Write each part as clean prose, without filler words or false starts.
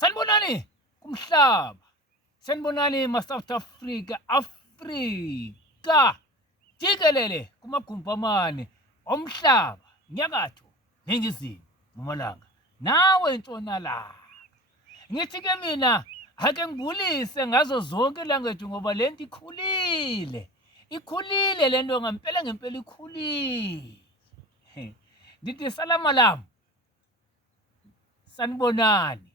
Sanibonani kumhlaba. Sanibonani ma-South Africa. Jikelele kumagumbi amane omhlaba, nyakatho, ningizimu, mpumalanga, nawe ntshonalanga. Ngithi ke mina ake ngibulise ngazo zonke langethu ngoba lento ikhulile. Ikhulile lento ngempela ikhulile. Ndithi salama lami. Sanibonani.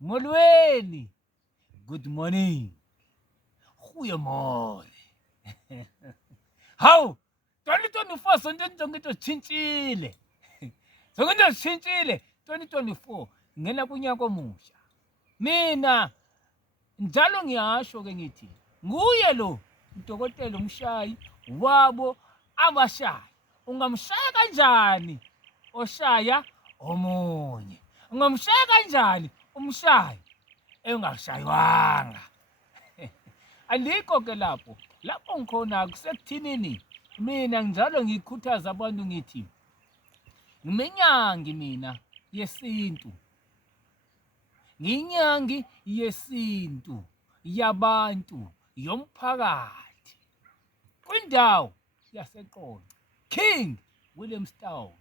Molweni. Good morning. Goeiemôre. Hawu, 2024 zonke into tshintshile. Zonke into tshintshile. 2024 ngena kunyaka omutsha. Mina njalo ngiyasho ke ngithi nguye lo udokotela umshayi wabo abashayi. Ungamshaya kanjani oshaya omunye? Ungamshaya kanjani umshayi engashayiwanga? Alikho ke lapho ngikhona kusekuthinini mina njalo ngikhuthaza abantu ngithi ngimenyangi mina yesintu. Nginyangi yesintu yabantu yomphakathi kwindawo yaseQonce King Williamstown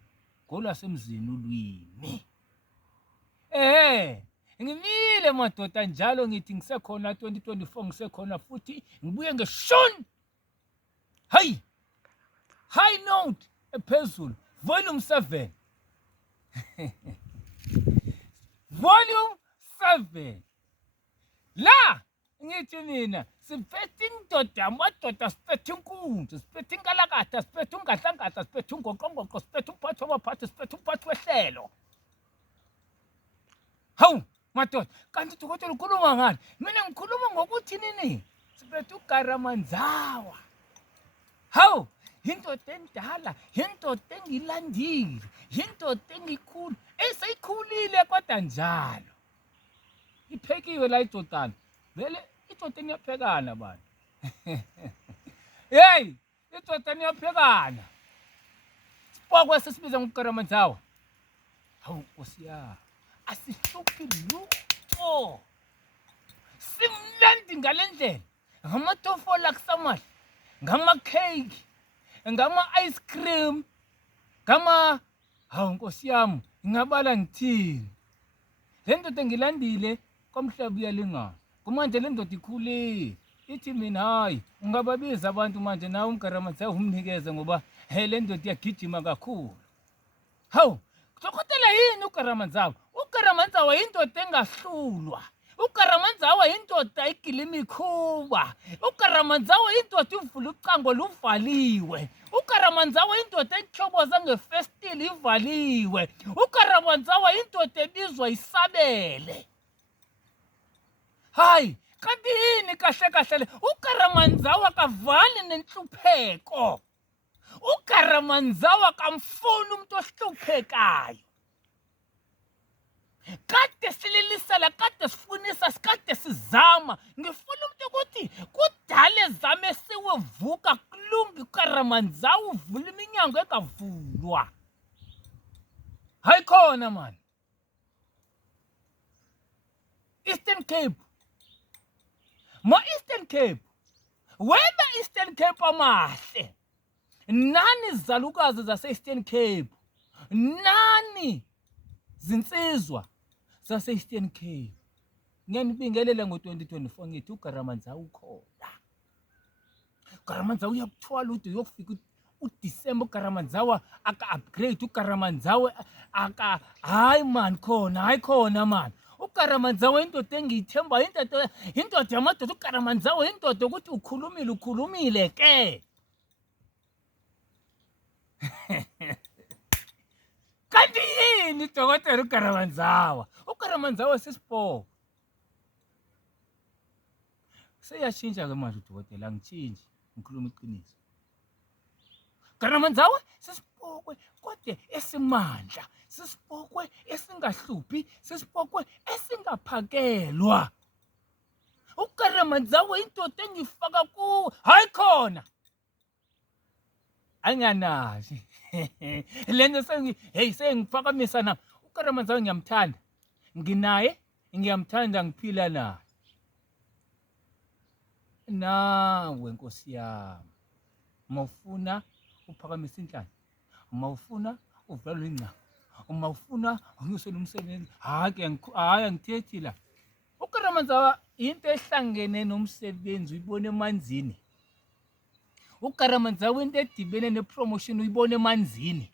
ngolwasemzini ulwimi. Ngimile madoda njalo ngithi ngisekhona 2024 ngisekhona futhi ngibuye ngeshoni. High note ephezulu volume 7. Volume 7. La ngithi mina siphethe indoda amadoda siphethe inkunzi siphethe inkalakatha siphethe ungadlangata siphethe ungoqongoqo siphethe umphathi wabaphathi siphethe umphathi wehlelo. Hawu madoda, kanti dokotela ukhuluma ngani? Mina ngikhuluma ngokuthi nini siphethe uGaramanzawa. Hawu, indoda endala, indoda engilandile, indoda engikhulu, eseyikhulile kodwa njalo iphekiwe la idodana. Vele idoda niyaphekana bani. Hey, idoda niyaphekana. Sipokwe sesibiza ngoGaramanzawa. Hawu Nkosi yami, asihluphi lutho. Simnandi ngalendlela. Ngamatofola kusamahle, ngama-cake, ngama-ice cream, hawu Nkosi yami, ngingabala ngithini? Le ndoda engilandile komhlaba uyalingana. Kumanje le ndoda ikhulile. Ithi mina hayi, ungababiza abantu manje nawe uGaramanzawa umnikeze ngoba le ndoda iyagijima kakhulu. Hawu, dokotela yini uGaramanzawa? uGaramanzawa yindoda engahlulwa. uGaramanzawa yindoda igilima ikhuba. uGaramanzawa yindoda ivula ucango luvaliwe. uGaramanzawa yindoda etyhoboza ngefestile ivaliwe. uGaramanzawa yindoda ebizwa isabele. Hayi, kanti yini kahle le? uGaramanzawa kavali nenhlupheko. uGaramanzawa kamfuni umuntu ohluphekayo. Kade sililisela, kade sifunisa, sikade sizama. Ngifuna umuntu ukuthi kudale zame siwevuka kulungi uGaramanzawa uvula iminyango engavulwa. Hayi khona mani. Eastern Cape. Ma-Eastern Cape. Weba Eastern Cape amahle. Nani izalukazi zase-Eastern Cape? Nani zinsizwa zase-Eastern Cape? Ngiyanibingelela ngo-2024 ngithi uGaramanzawa ukhona. uGaramanzawa uyakuthwala ude uyokufika uDisemba. uGaramanzawa aka-upgrade. uGaramanzawa hayi man khona, hayi khona man. uGaramanzawa indoda engiyithemba, indoda yamadoda. uGaramanzawa indoda ukuthi ukhulumile ke. Kanti yini dokotela uGaramanzawa? uGaramanzawa sisipho. Seyashintsha ke manje udokotela, angitshintshi, ngikhuluma iqiniso. uGaramanzawa sisipokwe kodwa esimandla, sisipokwe esingahluphi, sisipokwe esingaphakelwa. uGaramanzawa indoda engifaka kuwo, hayi khona. Anganazi. Le nto sengiphakamisa na. uGaramanzawa ngiyamthanda. Nginaye, ngiyamthanda ngiphila naye. Nawe Nkosi yami, mawufuna uphakamise inhlanhla, mawufuna uvalwe ingcawo, uma ufuna unyusele umsebenzi, hayi angithethi la. uKaramanzawa into ehlangene nomsebenzi uyibona emanzini. uKaramanzawa into edibene nepromotion uyibona emanzini.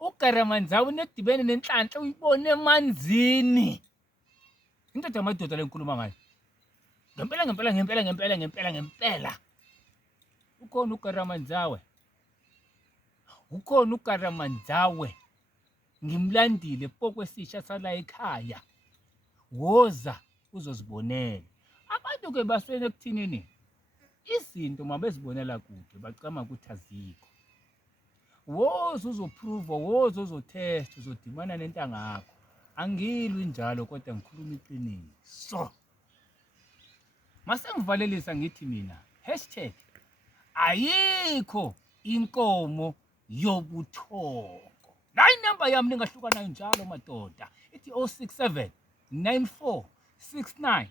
uKaramanzawa into edibene nenhlanhla uyibona emanzini. Indoda yamadoda le ngikhuluma ngayo. Ngempela. Ukhona uKaramanzawa. Ukhona uKaramanzawa. Ngimlandile pokwesisha sala ekhaya. Woza uzozibonela. Abantu ke baswele ekuthinini izinto mabezibonela kude bacama ukuthi azikho. Woza uzoprove, woza uzotest, uzodimana nentanga yakho. Angilwi njalo kodwa ngikhuluma iqiniso. Mase ngivalelisa ngithi mina #ayikho inkomo yobuthongo. La inamba yami ningahluka nayo njalo madoda. Ithi 067 94 69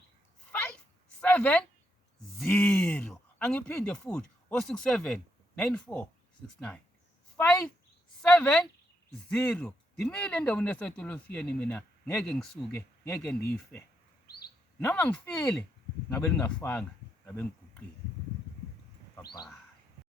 570. Angiphinde futhi 067 94 69 570. Dimile endaweni yasedolofiyeni mina ngeke ngisuke, ngeke ndife. Noma ngifile ngabe ningafanga, ngabe ngiguqile. Bye bye.